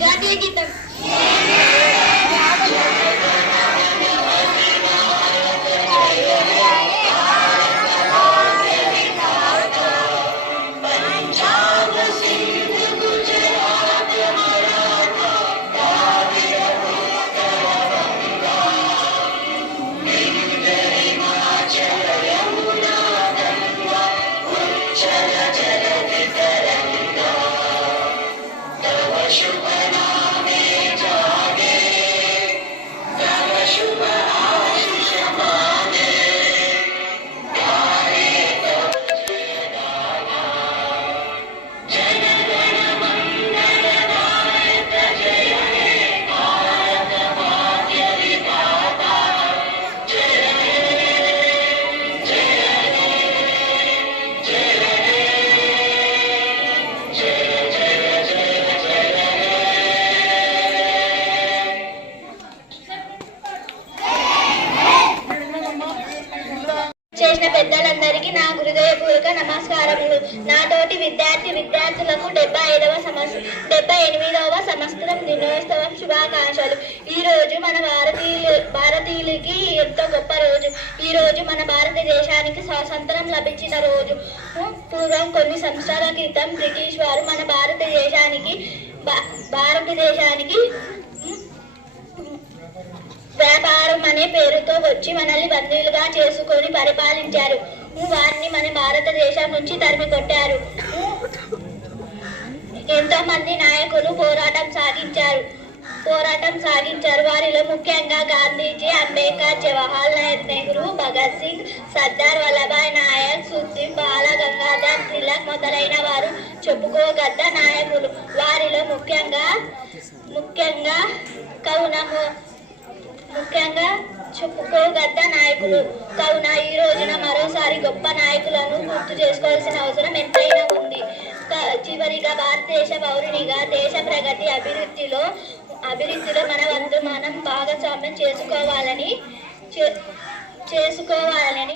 జాతీయ గీతం. చేసిన పెద్దలందరికీ నా హృదయపూర్వక నమస్కారములు. నాతోటి విద్యార్థి విద్యార్థులకు డెబ్బై ఐదవ సంవత్సరం డెబ్బై ఎనిమిదవ సంవత్సరం దినోత్సవం శుభాకాంక్షలు. ఈ రోజు మన భారతీయులు భారతీయులకి ఎంతో గొప్ప రోజు. ఈ రోజు మన భారతదేశానికి స్వాతంత్రం లభించిన రోజు. పూర్వం కొన్ని సంవత్సరాల క్రితం బ్రిటిష్ వారు మన భారతదేశానికి భా- భారతదేశానికి పేరుతో వచ్చి మనల్ని బందీలుగా చేసుకొని పరిపాలించారు. వారిని మన భారతదేశం నుంచి తరిమి కొట్టారు. ఎంతో మంది నాయకులు పోరాటం సాగించారు. పోరాటం సాగించారు. వారిలో ముఖ్యంగా గాంధీజీ అంబేద్కర్ జవహర్ లాల్ నెహ్రూ భగత్ సింగ్ సర్దార్ వల్లభాయ్ నాయక్ సుద్దీప్ బాల గంగాధర్ తిలక్ మొదలైన వారు చెప్పుకోగద్ద నాయకులు. వారిలో ముఖ్యంగా ముఖ్యంగా కౌనము ముఖ్యంగా చెప్పుకోగద్ద నాయకులు. కావున ఈ రోజున మరోసారి గొప్ప నాయకులను గుర్తు చేసుకోవాల్సిన అవసరం ఎంతైనా ఉంది. చివరిగా భారతదేశ పౌరునిగా దేశ ప్రగతి అభివృద్ధిలో అభివృద్ధిలో మన వంతు మనం భాగస్వామ్యం చేసుకోవాలని చే- చేసుకోవాలని